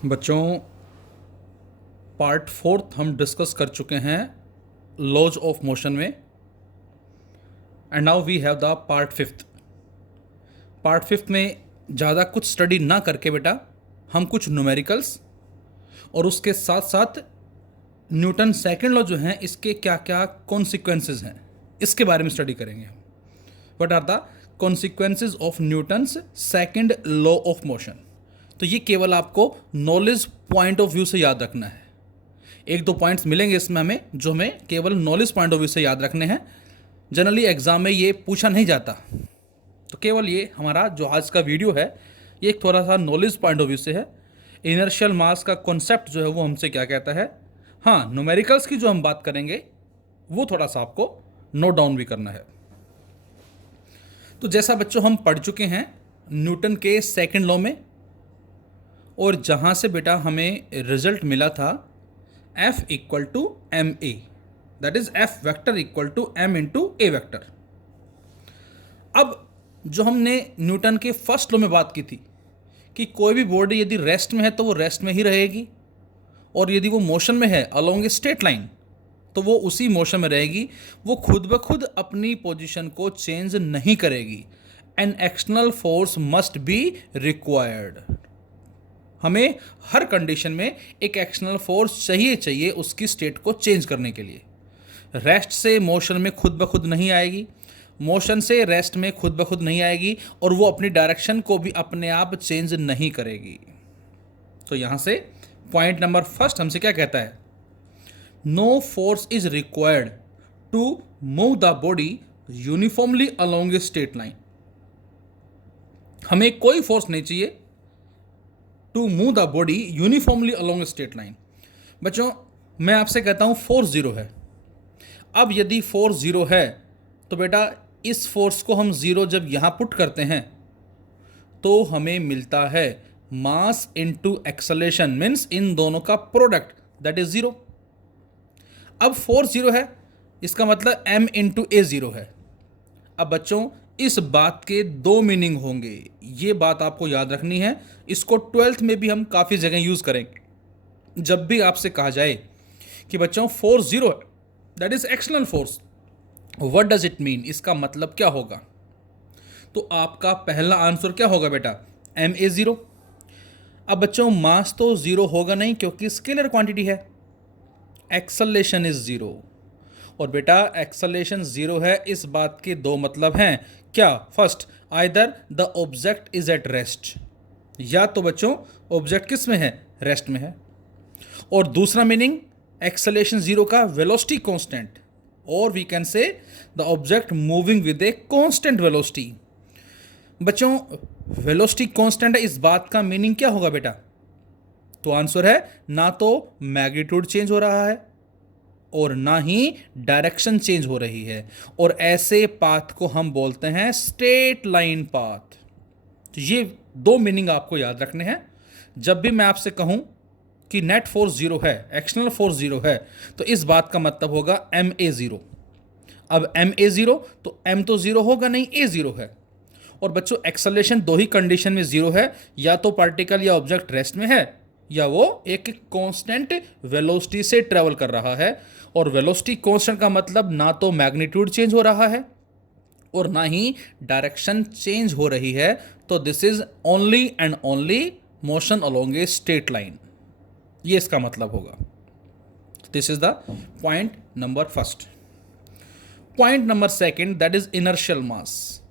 बच्चों, part fourth हम discuss कर चुके हैं लॉज ऑफ मोशन में। And now we have the part fifth. Part fifth में ज़्यादा कुछ स्टडी ना करके बेटा हम कुछ न्यूमेरिकल्स और उसके साथ साथ न्यूटन सेकंड लॉ जो हैं इसके क्या क्या कॉन्सिक्वेंसेस हैं इसके बारे में स्टडी करेंगे हम। What are the consequences of Newton's second law of motion. तो ये केवल आपको नॉलेज पॉइंट ऑफ व्यू से याद रखना है। एक दो पॉइंट्स मिलेंगे इसमें हमें जो हमें केवल नॉलेज पॉइंट ऑफ व्यू से याद रखने हैं। जनरली एग्जाम में ये पूछा नहीं जाता, तो केवल ये हमारा जो आज का वीडियो है ये एक थोड़ा सा नॉलेज पॉइंट ऑफ व्यू से है। इनर्शियल मास का कॉन्सेप्ट जो है वो हमसे क्या कहता है। हाँ, न्यूमेरिकल्स की जो हम बात करेंगे वो थोड़ा सा आपको नोट डाउन भी करना है। तो जैसा बच्चों हम पढ़ चुके हैं न्यूटन के सेकंड लॉ में, और जहाँ से बेटा हमें रिजल्ट मिला था F equal to M A, that is F vector equal to M into A vector. अब जो हमने न्यूटन के फर्स्ट लॉ में बात की थी कि कोई भी बॉडी यदि रेस्ट में है तो वो रेस्ट में ही रहेगी, और यदि वो मोशन में है अलोंग ए स्ट्रेट लाइन तो वो उसी मोशन में रहेगी, वो खुद ब खुद अपनी पोजीशन को चेंज नहीं करेगी। N external force must be required. हमें हर कंडीशन में एक एक्सटर्नल फोर्स चाहिए उसकी स्टेट को चेंज करने के लिए। रेस्ट से मोशन में खुद ब खुद नहीं आएगी, मोशन से रेस्ट में खुद ब खुद नहीं आएगी, और वो अपनी डायरेक्शन को भी अपने आप चेंज नहीं करेगी। तो यहां से पॉइंट नंबर फर्स्ट हमसे क्या कहता है, no force is required to move the body uniformly along a straight line. हमें कोई फोर्स नहीं चाहिए to move the body uniformly along a straight line. बच्चों, मैं आपसे कहता हूं फोर्स जीरो है। अब यदि फोर्स जीरो है तो बेटा इस फोर्स को हम जीरो जब यहां पुट करते हैं तो हमें मिलता है mass into acceleration, means in दोनों का प्रोडक्ट, दैट इज जीरो। अब फोर्स जीरो है इसका मतलब m इंटू ए जीरो है। अब बच्चों इस बात के दो मीनिंग होंगे, ये बात आपको याद रखनी है। इसको ट्वेल्थ में भी हम काफ़ी जगह यूज़ करेंगे। जब भी आपसे कहा जाए कि बच्चों फोर्स जीरो है, that is external force, what does it mean, इसका मतलब क्या होगा। तो आपका पहला आंसर क्या होगा बेटा, एम ए जीरो। अब बच्चों मास तो जीरो होगा नहीं क्योंकि स्केलर क्वांटिटी है, एक्सेलरेशन इज जीरो। और बेटा एक्सेलरेशन जीरो है इस बात के दो मतलब हैं। क्या, first either the object is at rest, या तो बच्चों ऑब्जेक्ट किस में है, रेस्ट में है। और दूसरा मीनिंग एक्सेलरेशन जीरो का वेलोसिटी कांस्टेंट, और we can say the object moving with a constant velocity. बच्चों वेलोसिटी कांस्टेंट है इस बात का मीनिंग क्या होगा बेटा, तो आंसर है ना तो मैग्नीट्यूड चेंज हो रहा है और ना ही डायरेक्शन चेंज हो रही है, और ऐसे पाथ को हम बोलते हैं स्ट्रेट लाइन पाथ। तो ये दो मीनिंग आपको याद रखने हैं। जब भी मैं आपसे कहूं कि नेट फोर्स जीरो है, एक्सटर्नल फोर्स जीरो है, तो इस बात का मतलब होगा एम ए जीरो। अब एम ए जीरो तो एम तो जीरो होगा नहीं, ए जीरो है। और बच्चों एक्सेलरेशन दो ही कंडीशन में जीरो है, या तो पार्टिकल या ऑब्जेक्ट रेस्ट में है, या वो एक कांस्टेंट वेलोसिटी से ट्रेवल कर रहा है। और वेलोसिटी कांस्टेंट का मतलब ना तो मैग्नीट्यूड चेंज हो रहा है और ना ही डायरेक्शन चेंज हो रही है। तो this is only and only motion along a straight line, ये इसका मतलब होगा। This is the point number first. Point number second, that is inertial mass.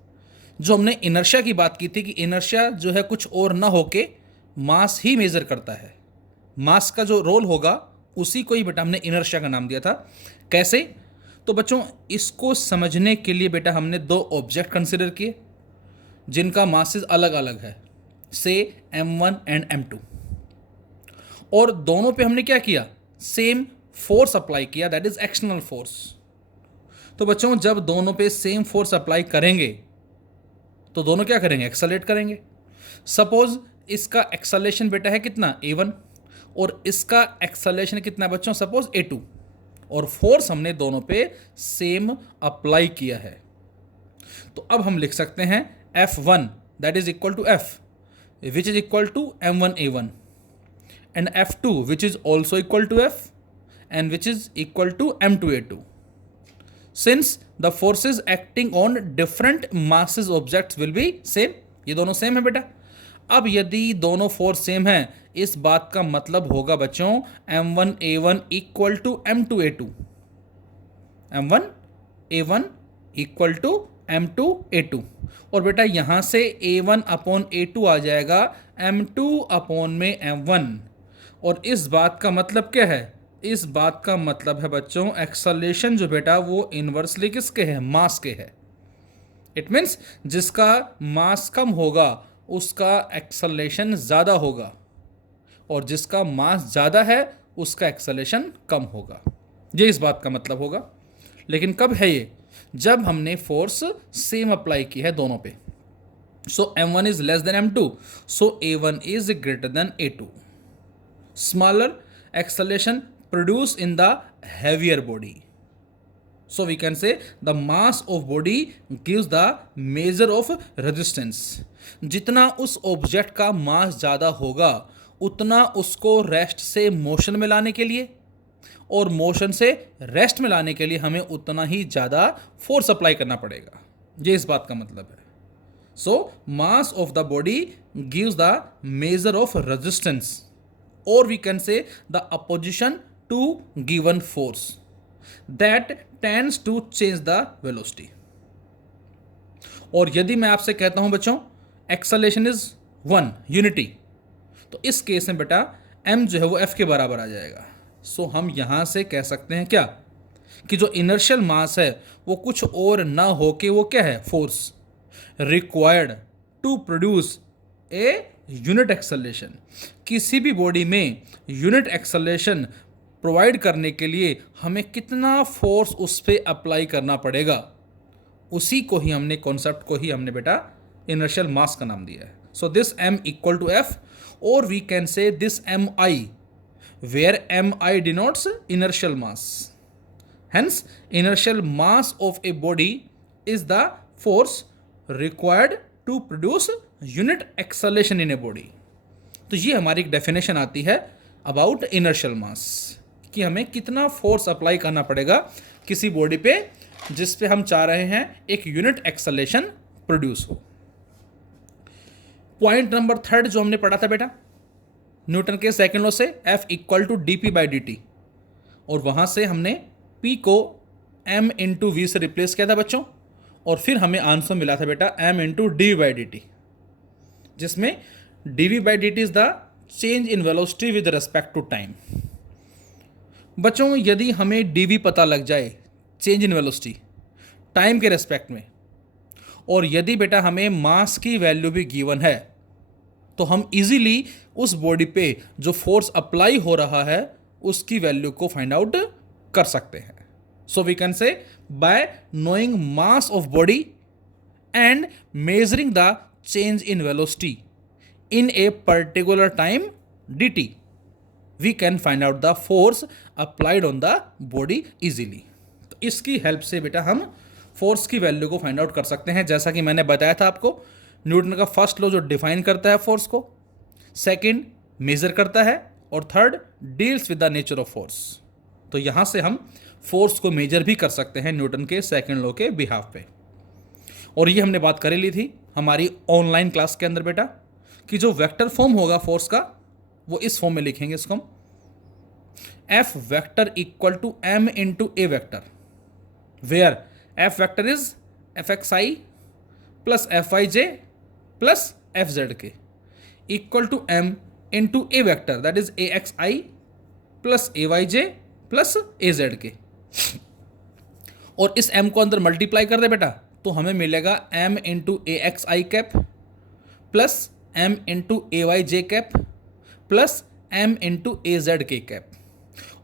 जो हमने इनर्शिया की बात की थी कि इनर्शिया जो है कुछ और ना होके मास ही मेजर करता है। मास का जो रोल होगा उसी को ही बेटा हमने इनर्शिया का नाम दिया था। कैसे, तो बच्चों इसको समझने के लिए बेटा हमने दो ऑब्जेक्ट कंसिडर किए जिनका मासेस अलग अलग है, से m1 एंड m2, और दोनों पे हमने क्या किया, सेम फोर्स अप्लाई किया, दैट इज एक्सटर्नल फोर्स। तो बच्चों जब दोनों पे सेम फोर्स अप्लाई करेंगे तो दोनों क्या करेंगे, एक्सेलरेट करेंगे। सपोज इसका एक्सेलरेशन बेटा है कितना, a1, और इसका एक्सेलरेशन कितना बच्चों, सपोज a2, और फोर्स हमने दोनों पे सेम अप्लाई किया है। तो अब हम लिख सकते हैं F1 that is equal to F which is equal to m1 a1, and F2 which is also equal to F and which is equal to M2A2. Since the forces acting on different masses objects will be same, ये दोनों same है बेटा। अब यदि दोनों force same है, इस बात का मतलब होगा बच्चों M1A1 equal to M2A2, M1A1 equal to M2A2। और बेटा यहां से A1 अपॉन A2 आ जाएगा M2 अपॉन में M1। और इस बात का मतलब क्या है? इस बात का मतलब है बच्चों एक्सेलरेशन जो बेटा वो इन्वर्सली किसके है? मास के है। इट मीन्स जिसका मास कम होगा उसका एक्सेलरेशन ज़्यादा होगा, और जिसका मास ज़्यादा है उसका एक्सेलरेशन कम होगा। ये इस बात का मतलब होगा। लेकिन कब है ये? जब हमने फोर्स सेम अप्लाई की है दोनों पे। सो M1 is less than M2, so A1 is greater than A2। Smaller acceleration produced in the heavier body. So we can say the mass of body gives the measure of resistance. जितना उस object का मास ज़्यादा होगा उतना उसको rest से motion में लाने के लिए और मोशन से रेस्ट में लाने के लिए हमें उतना ही ज़्यादा फोर्स अप्लाई करना पड़ेगा। ये इस बात का मतलब है। So mass of the body gives the measure of resistance, और we can say the opposition to given force that tends to change the velocity. और यदि मैं आपसे कहता हूं बच्चों एक्सेलरेशन इज 1 यूनिटी, तो इस केस में बेटा m जो है वो f के बराबर आ जाएगा। सो हम यहां से कह सकते हैं क्या कि जो इनर्शियल मास है वो कुछ और ना हो के वो क्या है? Force required to produce a unit acceleration. किसी भी बॉडी में यूनिट एक्सेलरेशन प्रोवाइड करने के लिए हमें कितना फोर्स उस पर अप्लाई करना पड़ेगा, उसी को ही हमने कॉन्सेप्ट को ही हमने बेटा इनर्शियल मास का नाम दिया है। So this m equal to f, और we can say this mi where mi denotes inertial mass. Hence inertial mass of a body is the force required to produce unit acceleration in a body. तो ये हमारी एक definition आती है about inertial मास, कि हमें कितना फोर्स अप्लाई करना पड़ेगा किसी बॉडी पे जिस पे हम चाह रहे हैं एक यूनिट एक्सेलरेशन प्रोड्यूस हो। पॉइंट नंबर 3 जो हमने पढ़ा था बेटा न्यूटन के सेकंड लॉ से F इक्वल टू dp/dt, और वहां से हमने P को m इंटू वी से रिप्लेस किया था बच्चों, और फिर हमें आंसर मिला था बेटा m इंटू dv/dt, जिसमें dv/dt is the change in velocity with respect to time. बच्चों यदि हमें dv पता लग जाए चेंज इन वेलोसिटी टाइम के रेस्पेक्ट में, और यदि बेटा हमें मास की वैल्यू भी गिवन है, तो हम इजीली उस बॉडी पे जो फोर्स अप्लाई हो रहा है उसकी वैल्यू को फाइंड आउट कर सकते हैं। So we can say by knowing mass of body and measuring the change in velocity in a particular time dt, we can find out the force applied on the body easily. तो इसकी help से बेटा हम force की value को find out कर सकते हैं। जैसा कि मैंने बताया था आपको, न्यूटन का फर्स्ट लॉ जो डिफाइन करता है फोर्स को, सेकंड मेजर करता है, और third deals with the nature of force. तो यहाँ से हम फोर्स को मेजर भी कर सकते हैं न्यूटन के सेकंड लॉ के बिहाफ पे। और ये हमने बात कर ली थी हमारी ऑनलाइन क्लास के अंदर बेटा, कि जो वेक्टर फॉर्म होगा फोर्स का वो इस फॉर्म में लिखेंगे इसको हम, F vector equal to m into A vector, where F vector is fxi plus fij plus fzk equal to m into A vector that is axi plus ayj plus azk। और इस m को अंदर multiply कर दे बेटा तो हमें मिलेगा m into axi cap plus m into ayj cap plus m into azk cap.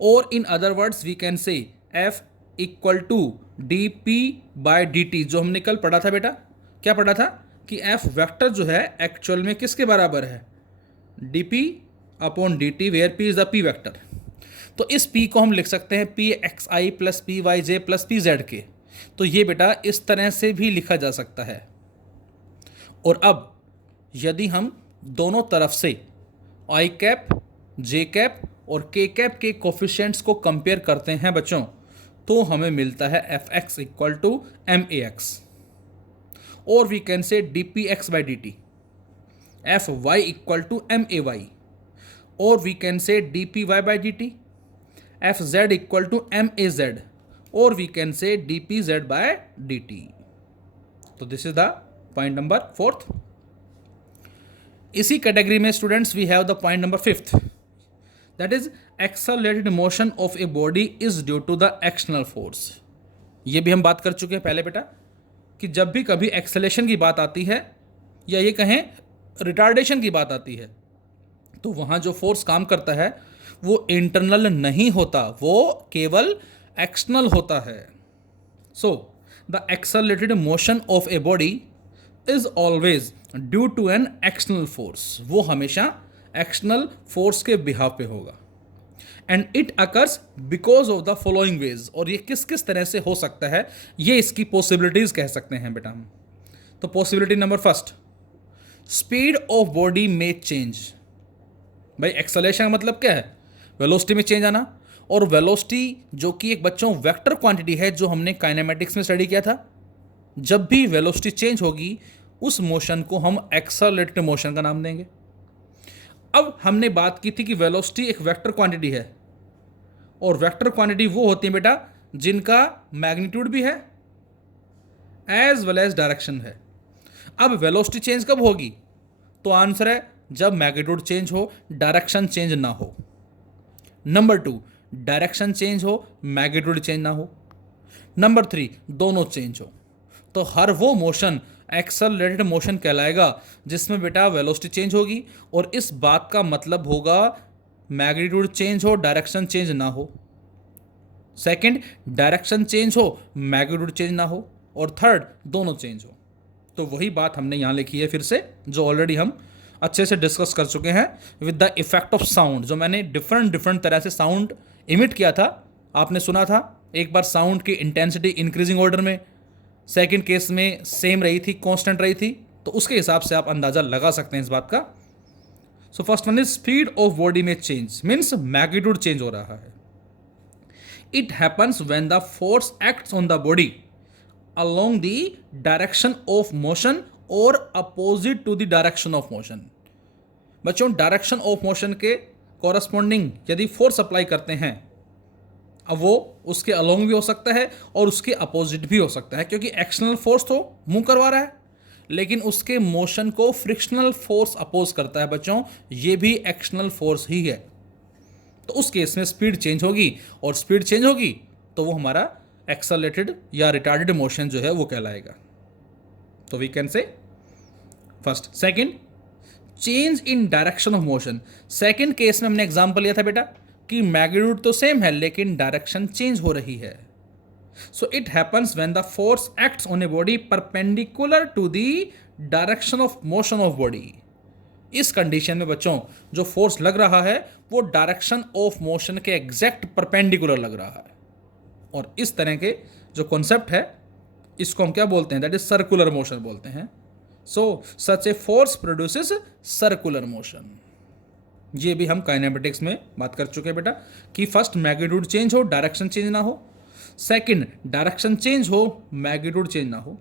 और in other words we can say F equal to dp/dt, जो हमने कल पढ़ा था बेटा, क्या पढ़ा था कि F वेक्टर जो है एक्चुअल में किसके बराबर है? dp/dt where p is the p vector. तो इस p को हम लिख सकते हैं pxi plus pyj plus pzk। तो ये बेटा इस तरह से भी लिखा जा सकता है। और अब यदि हम दोनों तरफ से i कैप जे कैप और के कैप के कोफिशिएंट्स को कंपेयर करते हैं बच्चों, तो हमें मिलता है F X equal to M A X, और we can say D P X by D T, F Y equal to M A Y, और we can say D P Y by D T, F Z equal to M A Z, और we can say D P Z by D T. तो this is the point number 4th. इसी category में students we have the point number 5th, that is accelerated motion of a body is due to the external force. ये भी हम बात कर चुके हैं पहले बेटा कि जब भी कभी एक्सेलेरेशन की बात आती है या ये कहें रिटार्डेशन की बात आती है, तो वहाँ जो फोर्स काम करता है वो इंटरनल नहीं होता, वो केवल एक्सटर्नल होता है. So the accelerated motion of a body is always due to an external force. वो हमेशा एक्सटर्नल फोर्स के बिहाव पे होगा. And it occurs because of the following ways. और ये किस किस तरह से हो सकता है, ये इसकी पॉसिबिलिटीज कह सकते हैं बेटा हम. तो possibility number 1, speed of body में चेंज. भाई एक्सेलरेशन का मतलब क्या है? वेलोसिटी में चेंज आना. और वेलोसिटी जो कि एक बच्चों वेक्टर क्वांटिटी है, जो हमने काइनेमेटिक्स में स्टडी किया था. जब भी वेलोसिटी चेंज होगी उस मोशन को हम एक्सेलरेटेड मोशन का नाम देंगे. अब हमने बात की थी कि वेलोसिटी एक वेक्टर क्वांटिटी है, और वेक्टर क्वांटिटी वो होती है बेटा जिनका मैग्नीट्यूड भी है एज वेल एज डायरेक्शन है. अब वेलोसिटी चेंज कब होगी? तो आंसर है जब मैग्नीट्यूड चेंज हो, डायरेक्शन चेंज ना हो. नंबर 2, डायरेक्शन चेंज हो, मैग्नीट्यूड चेंज ना हो. नंबर 3, दोनों चेंज हो. तो हर वो मोशन एक्सेलरेटेड मोशन कहलाएगा जिसमें बेटा वेलोसिटी चेंज होगी, और इस बात का मतलब होगा मैग्नीट्यूड चेंज हो, डायरेक्शन चेंज ना हो. सेकंड, डायरेक्शन चेंज हो, मैग्नीट्यूड चेंज ना हो. और थर्ड, दोनों चेंज हो. तो वही बात हमने यहाँ लिखी है फिर से, जो ऑलरेडी हम अच्छे से डिस्कस कर चुके हैं with the effect of sound. जो मैंने डिफरेंट तरह से साउंड इमिट किया था, आपने सुना था. एक बार साउंड की इंटेंसिटी इंक्रीजिंग ऑर्डर में, सेकंड केस में सेम रही थी, कांस्टेंट रही थी. तो उसके हिसाब से आप अंदाज़ा लगा सकते हैं इस बात का. So first one is speed of body में चेंज, मीन्स मैग्नीट्यूड चेंज हो रहा है. It happens when the force acts on the body along the direction of motion और opposite to the direction of motion. बच्चों direction of motion के corresponding यदि force apply करते हैं, अब वो उसके अलोंग भी हो सकता है और उसके अपोजिट भी हो सकता है, क्योंकि एक्सटर्नल फोर्स तो मूव करवा रहा है, लेकिन उसके मोशन को फ्रिक्शनल फोर्स अपोज करता है बच्चों, ये भी एक्सटर्नल फोर्स ही है. तो उस केस में स्पीड चेंज होगी, और स्पीड चेंज होगी तो वो हमारा एक्सेलरेटेड या रिटार्डेड मोशन जो है वो कहलाएगा. तो we can say first. Second, change in direction of motion. Second case में हमने एग्जांपल लिया था बेटा कि मैग्नीट्यूड तो सेम है लेकिन डायरेक्शन चेंज हो रही है. So it happens when the force acts on a body perpendicular to the direction of motion of body. इस कंडीशन में बच्चों जो फोर्स लग रहा है वो डायरेक्शन ऑफ मोशन के एग्जैक्ट परपेंडिकुलर लग रहा है. और इस तरह के जो कॉन्सेप्ट है इसको हम क्या बोलते हैं? दैट इज सर्कुलर मोशन बोलते हैं. So such a force produces circular motion. ये भी हम काइनेमेटिक्स में बात कर चुके हैं बेटा कि फर्स्ट मैग्नीट्यूड चेंज हो, डायरेक्शन चेंज ना हो. सेकंड, डायरेक्शन चेंज हो, मैग्नीट्यूड चेंज ना हो.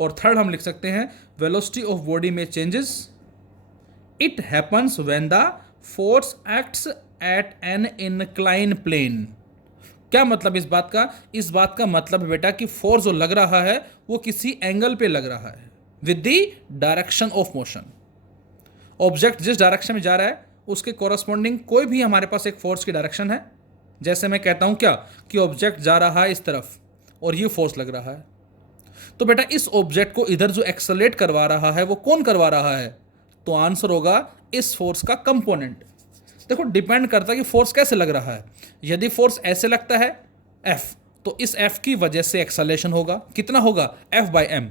और थर्ड हम लिख सकते हैं वेलोसिटी ऑफ बॉडी में changes. It happens when the force acts at an incline plane. क्या मतलब इस बात का? इस बात का मतलब है बेटा कि फोर्स जो लग रहा है वो किसी एंगल पे लग रहा है with the direction of motion. Object जिस डायरेक्शन में जा रहा है उसके कॉरस्पॉन्डिंग कोई भी हमारे पास एक फोर्स की डायरेक्शन है. जैसे मैं कहता हूं क्या कि ऑब्जेक्ट जा रहा है इस तरफ और ये फोर्स लग रहा है, तो बेटा इस ऑब्जेक्ट को इधर जो एक्सेलरेट करवा रहा है वो कौन करवा रहा है? तो आंसर होगा इस फोर्स का कंपोनेंट. देखो डिपेंड करता है कि फोर्स कैसे लग रहा है. यदि फोर्स ऐसे लगता है F, तो इस F की वजह से एक्सेलरेशन होगा. कितना होगा? F/m.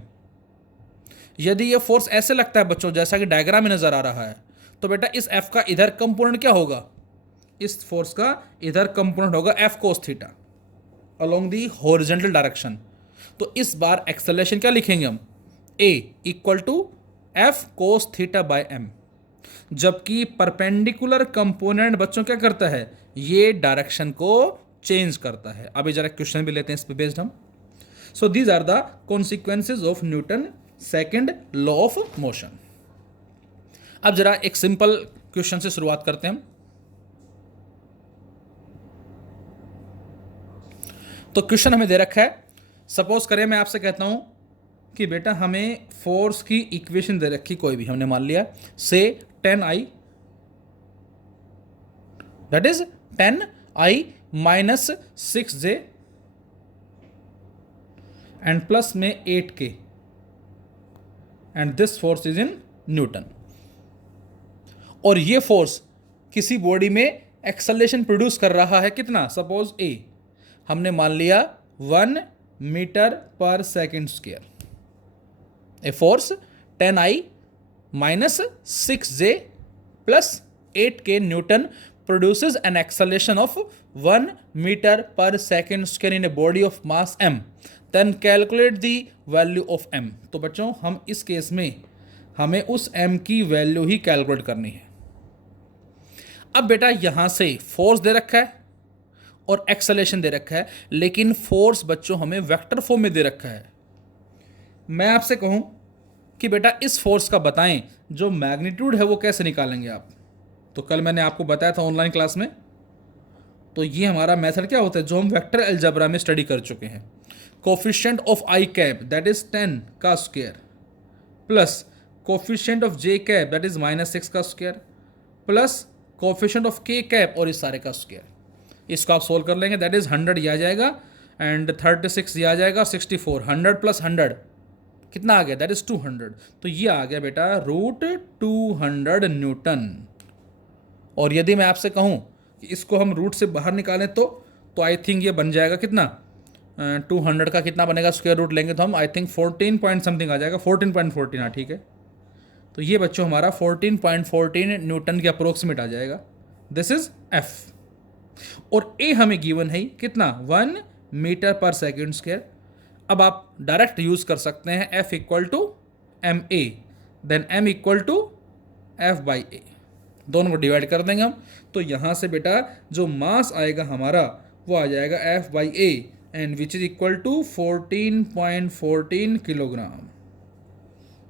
यदि ये फोर्स ऐसे लगता है बच्चों जैसा कि डायग्राम में नजर आ रहा है, तो बेटा इस F का इधर कंपोनेंट क्या होगा? इस फोर्स का इधर कंपोनेंट होगा F cos theta along the horizontal direction. तो इस बार एक्सेलरेशन क्या लिखेंगे हम? A equal to F cos theta by m. जबकि परपेंडिकुलर कंपोनेंट बच्चों क्या करता है, ये डायरेक्शन को चेंज करता है। अभी जरा क्वेश्चन भी लेते हैं इस पे बेस्ड हम। So these are the consequences of Newton second law of motion. अब जरा एक सिंपल क्वेश्चन से शुरुआत करते हैं हम। तो क्वेश्चन हमें दे रखा है, सपोज करें मैं आपसे कहता हूं कि बेटा हमें फोर्स की इक्वेशन दे रखी, कोई भी हमने मान लिया से 10I, that is 10I minus 6J and plus में 8K and this force is in newton. और ये फोर्स किसी बॉडी में एक्सेलरेशन प्रोड्यूस कर रहा है कितना, सपोज A हमने मान लिया 1 metre per second square. A force 10I minus 6J plus 8K Newton produces an acceleration of 1 meter per second square in a body of mass m, then calculate the value of m। तो बच्चों हम इस case में हमें उस m की value ही calculate करनी है। अब बेटा यहां से फोर्स दे रखा है और एक्सेलरेशन दे रखा है, लेकिन फोर्स बच्चों हमें वेक्टर फॉर्म में दे रखा है। मैं आपसे कहूं कि बेटा इस फोर्स का बताएं जो मैग्नीट्यूड है वो कैसे निकालेंगे आप, तो कल मैंने आपको बताया था ऑनलाइन क्लास में। तो ये हमारा मेथड क्या होता है जो हम वेक्टर अलजेब्रा में स्टडी कर चुके हैं। Coefficient of I cap that is 10 का square plus coefficient of J cap that is -6 का स्क्वायर प्लस कोफिशिएंट ऑफ के कैप और इस सारे का स्क्वायर। इसको आप सोल्व कर लेंगे, दैट इज 100 ये आ जाएगा एंड 36 ये आ जाएगा, 64 100 प्लस 100 कितना आ गया, दैट इज 200। तो ये आ गया बेटा √200 न्यूटन। और यदि मैं आपसे कहूं कि इसको हम रूट से बाहर निकालें तो आई थिंक ये बन जाएगा कितना, 200 का कितना बनेगा, स्क्वायर रूट लेंगे तो हम आई थिंक 14 पॉइंट समथिंग आ जाएगा, 14.14। हाँ ठीक है, तो ये बच्चों हमारा 14.14 न्यूटन के अप्रोक्सीमेट आ जाएगा। This is F. और ए हमें गिवन है कितना, 1 मीटर पर सेकेंड स्क्वायर। अब आप डायरेक्ट यूज कर सकते हैं F equal to M A, then M equal to F by A, दोनों को डिवाइड कर देंगे हम। तो यहाँ से बेटा जो मास आएगा हमारा वो आ जाएगा F by a and which is equal to 14.14 kilogram.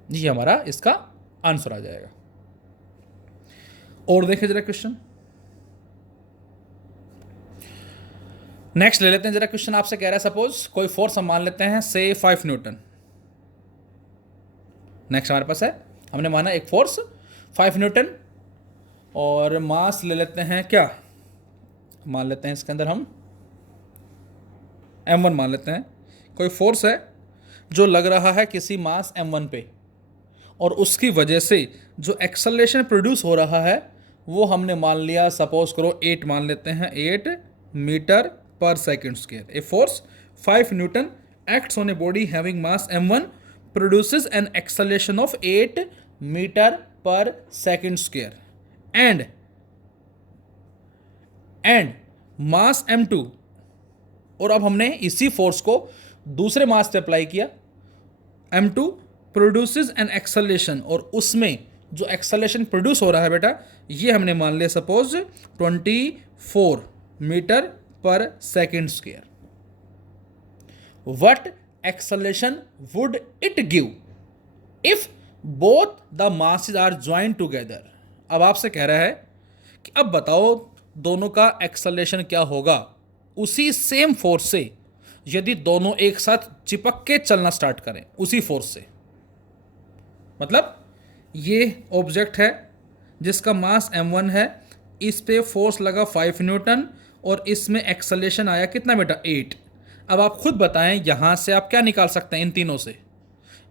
ये हमारा इसका आंसर आ जाएगा। और देखें जरा क्वेश्चन, नेक्स्ट ले लेते हैं जरा क्वेश्चन। आपसे कह रहा है सपोज कोई फोर्स हम मान लेते हैं से 5 न्यूटन। नेक्स्ट हमारे पास है, हमने माना एक फोर्स 5 न्यूटन और मास ले लेते हैं क्या, मान लेते हैं इसके अंदर हम m1 मान लेते हैं। कोई फोर्स है जो लग रहा है किसी मास m1 पे और उसकी वजह से जो एक्सेलरेशन प्रोड्यूस हो रहा है वो हमने मान लिया, सपोज करो 8 मान लेते हैं, 8 metre per second square. A force 5 Newton acts on a body having mass m1 produces an acceleration of 8 meter per second square and mass m2। और अब हमने इसी फोर्स को दूसरे मास पे अप्लाई किया, m2 produces an acceleration, और उसमें जो एक्सेलरेशन प्रोड्यूस हो रहा है बेटा ये हमने मान लिया suppose 24 metre per second square. What acceleration would it give if both the masses are joined together? अब आपसे कह रहा है कि अब बताओ दोनों का एक्सेलरेशन क्या होगा उसी सेम फोर्स से यदि दोनों एक साथ चिपक के चलना स्टार्ट करें उसी फोर्स से। मतलब ये ऑब्जेक्ट है जिसका मास m1 है, इस पे फोर्स लगा 5 न्यूटन और इसमें एक्सेलरेशन आया कितना बेटा 8। अब आप खुद बताएं यहाँ से आप क्या निकाल सकते हैं इन तीनों से,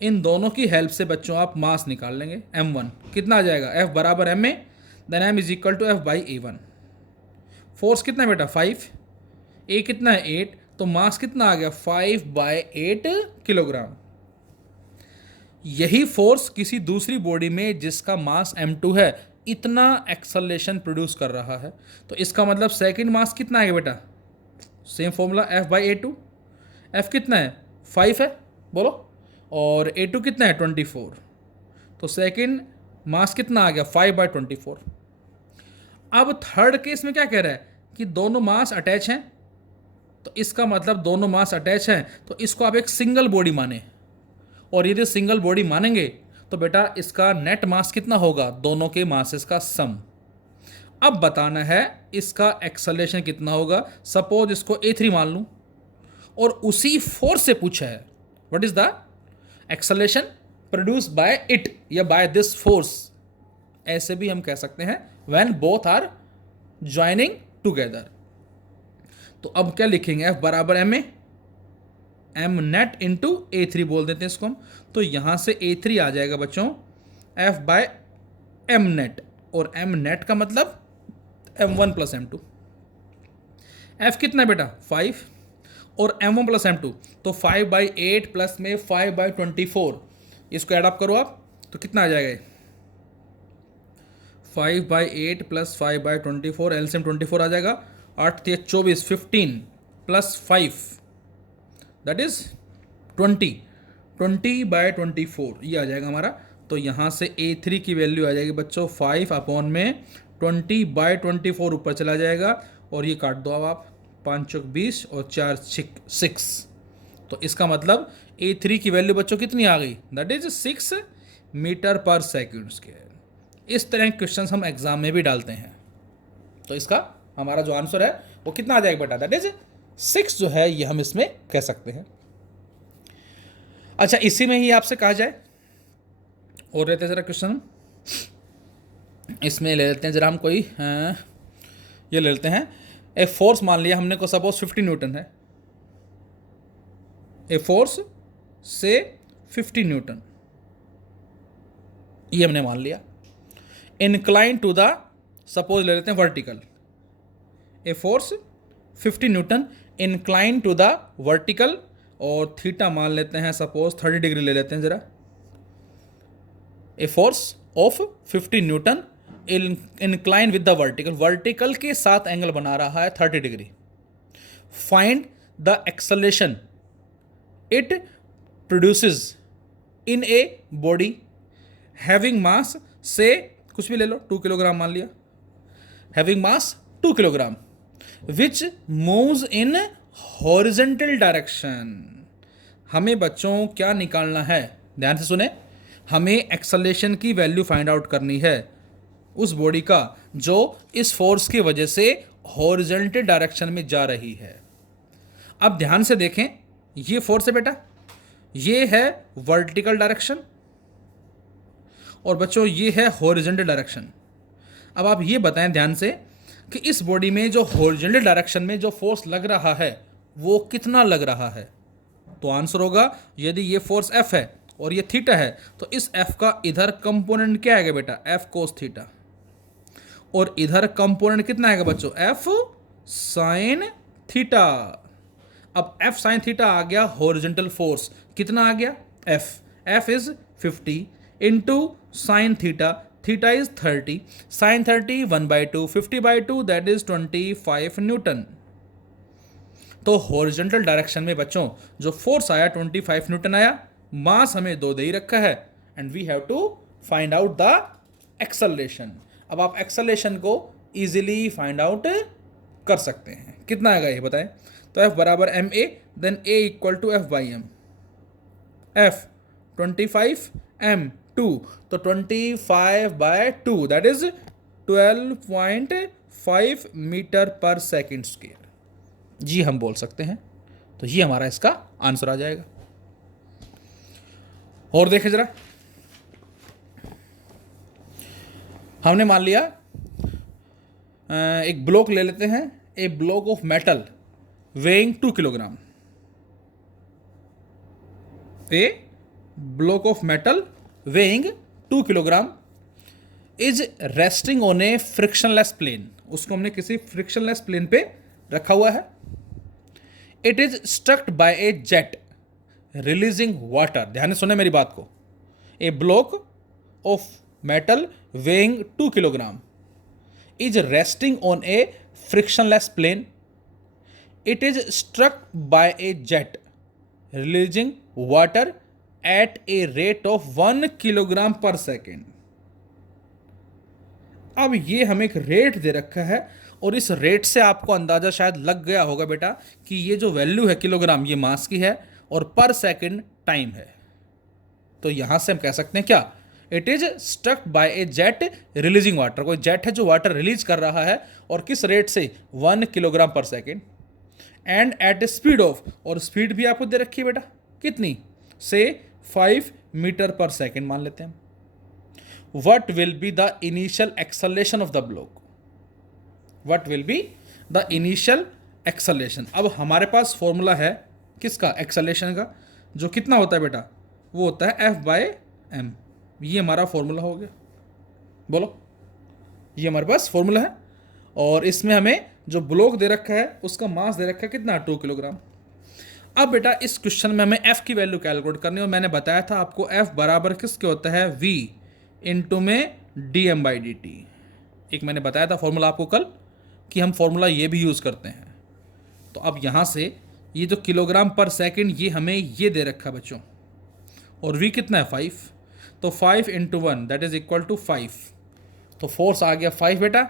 इन दोनों की हेल्प से बच्चों आप मास निकाल लेंगे। m1 कितना आ जाएगा, f बराबर ma, then m is equal to f by a1। Force कितना बेटा 5, a कितना है 8, तो मास कितना आ गया 5 बाई 8 किलोग्राम। यही फोर्स किसी दूसरी बॉडी में जिसका मास m2 है इतना एक्सेलरेशन प्रोड्यूस कर रहा है, तो इसका मतलब सेकंड मास कितना है बेटा, same formula f by a2। f कितना है 5 है बोलो, और a2 कितना है 24, तो सेकंड मास कितना आ गया 5/24। अब थर्ड केस में क्या कह रहा है कि दोनों मास अटैच हैं, तो इसका मतलब दोनों मास अटैच हैं तो इसको आप एक सिंगल बॉडी माने, और यदि सिंगल बॉडी मानेंगे तो बेटा इसका नेट मास कितना होगा, दोनों के मासेस का सम। अब बताना है इसका एक्सेलरेशन कितना होगा। सपोज इसको A3 मान लूं और उसी फोर्स से पूछा है what is the acceleration produce by it या बाय दिस फोर्स, ऐसे भी हम कह सकते हैं when both are joining together. तो अब क्या लिखेंगे, F बराबर m a, m net into A3 बोल देते हैं इसको हम। तो यहां से A3 आ जाएगा बच्चों F बाय एम नेट, और एम नेट का मतलब M1 प्लस M2। F कितना है बेटा 5 और M1 प्लस M2, तो 5/8 प्लस में 5/24, इसको एड अप करो आप तो कितना आ जाएगा 5/8 प्लस 5/24, एलसीएम 24 आ जाएगा, 8 × 24 15 प्लस 5 दैट इज 20/24 ये आ जाएगा हमारा। तो यहाँ से A3 की वैल्यू आ जाएगी बच्चों 5 अपॉन में 20/24 ऊपर चला जाएगा, और ये काट दो अब आप, 5 × 20 और 4 × 6, तो इसका मतलब A3 की वैल्यू बच्चों कितनी आ गई, that is 6 metre per second square. इस तरह के क्वेश्चन हम एग्जाम में भी डालते हैं। तो इसका हमारा जो आंसर है वो कितना आ जाएगा बेटा, दैट इज 6 जो है ये हम इसमें कह सकते हैं। अच्छा, इसी में ही आपसे कहा जाए और रहते जरा क्वेश्चन इसमें ले लेते हैं जरा हम कोई ये ले लेते हैं। ए फोर्स मान लिया हमने को सपोज 50 न्यूटन है, ए फोर्स से 50 न्यूटन ये हमने मान लिया। इंक्लाइन टू द, सपोज ले लेते हैं vertical, a force 50 newton incline to the vertical, और थीटा मान लेते हैं सपोज 30 डिग्री ले लेते हैं जरा। A force of 50 newton incline with the vertical, vertical के साथ एंगल बना रहा है 30 degree. Find the acceleration it produces in a body having mass, से कुछ भी ले लो 2 किलोग्राम मान लिया, having mass 2 kilogram, which moves in horizontal direction. हमें बच्चों क्या निकालना है, ध्यान से सुने, हमें एक्सेलरेशन की वैल्यू फाइंड आउट करनी है उस बॉडी का जो इस फोर्स की वजह से हॉरिजेंटल डायरेक्शन में जा रही है। अब ध्यान से देखें, ये फोर्स है बेटा, ये है वर्टिकल डायरेक्शन, और बच्चों ये है हॉरिजेंटल डायरेक्शन। अब आप ये बताएं ध्यान से कि इस बॉडी में जो हॉरिजेंटल डायरेक्शन में जो फोर्स लग रहा है वो कितना लग रहा है। तो आंसर होगा, यदि ये फोर्स F है और ये थीटा है तो इस F का इधर कंपोनेंट क्या आएगा बेटा, F कोस थीटा, और इधर कंपोनेंट कितना आएगा बच्चों, F साइन थीटा। अब F साइन थीटा आ गया हॉरिजेंटल फोर्स, कितना आ गया F is 50 into sine theta, theta is 30, sine 30 1/2, 50/2 that is 25 newton. तो हॉरिजेंटल डायरेक्शन में बच्चों जो फोर्स आया 25 न्यूटन आया, मास हमें 2 दे ही रखा है, and we have to find out the acceleration. अब आप एक्सेलरेशन को इजीली फाइंड आउट कर सकते हैं, कितना आएगा ये बताएं। तो F बराबर m A, then A equal to F by m, F 25 M2, तो 25/2 that is 12.5 metre per second square जी हम बोल सकते हैं। तो ये हमारा इसका आंसर आ जाएगा। और देखें जरा, हमने मान लिया एक ब्लॉक ले लेते हैं, a block of metal weighing 2 kilogram, a block of metal weighing 2 kilogram is resting on a frictionless plane, उसको हमने किसी फ्रिक्शनलेस प्लेन पे रखा हुआ है। It is strucked by a jet releasing water, ध्यान से सुने मेरी बात को, a block of metal weighing 2 kilogram is resting on a frictionless plane, it is struck by a jet releasing water at a rate of 1 kilogram per second. अब ये हमें एक रेट दे रखा है और इस रेट से आपको अंदाज़ा शायद लग गया होगा बेटा कि ये जो वैल्यू है किलोग्राम ये मास की है और पर सेकंड टाइम है। तो यहाँ से हम कह सकते हैं क्या, it is struck by a jet releasing water. कोई जेट है जो वाटर रिलीज कर रहा है और किस रेट से, 1 kilogram per second, and at a speed of, और स्पीड भी आपको दे रखी है बेटा कितनी, से 5 मीटर पर सेकेंड मान लेते हैं। What will be the initial acceleration of the block? What will be the initial acceleration? अब हमारे पास फॉर्मूला है किसका, एक्सेलेरेशन का, जो कितना होता है बेटा, वो होता है F/m। ये हमारा फॉर्मूला हो गया, बोलो, ये हमारे पास फॉर्मूला है। और इसमें हमें जो ब्लॉक दे रखा है उसका मास दे रखा है कितना, 2 किलोग्राम। अब बेटा इस क्वेश्चन में हमें F की वैल्यू कैलकुलेट करनी है और मैंने बताया था आपको F बराबर किसके होता है, V इंटू में dm/dt। एक मैंने बताया था फॉर्मूला आपको कल कि हम फॉर्मूला ये भी यूज़ करते हैं। तो अब यहाँ से ये जो किलोग्राम पर सेकंड ये हमें ये दे रखा है बच्चों, और v कितना है, 5, तो 5 into 1 that is equal to 5। तो फोर्स आ गया 5 बेटा,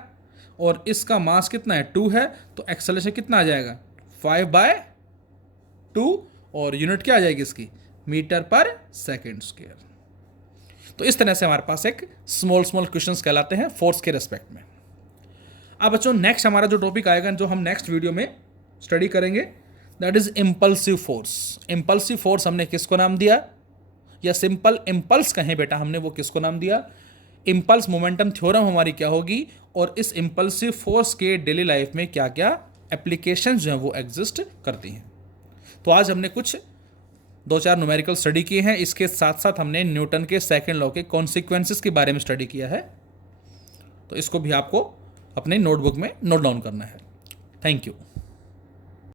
और इसका मास कितना है, 2 है, तो एक्सेलरेशन कितना आ जाएगा, 5/2, और यूनिट क्या आ जाएगी इसकी, मीटर पर सेकेंड स्क्वायर। तो इस तरह से हमारे पास एक स्मॉल क्वेश्चंस कहलाते हैं फोर्स के रेस्पेक्ट में। अब बच्चों नेक्स्ट हमारा जो टॉपिक आएगा, जो हम नेक्स्ट वीडियो में स्टडी करेंगे, that is impulsive force. Impulsive force हमने किसको नाम दिया, या सिंपल इम्पल्स कहें बेटा हमने, वो किसको नाम दिया, इम्पल्स मोमेंटम थ्योरम हमारी क्या होगी, और इस इम्पल्सिव फोर्स के डेली लाइफ में क्या क्या एप्लीकेशन जो हैं वो एग्जिस्ट करती हैं। तो आज हमने कुछ 2-4 न्यूमेरिकल स्टडी किए हैं, इसके साथ साथ हमने न्यूटन के सेकंड लॉ के कॉन्सिक्वेंसेस के बारे में स्टडी किया है। तो इसको भी आपको अपने नोटबुक में नोट डाउन करना है। Thank you.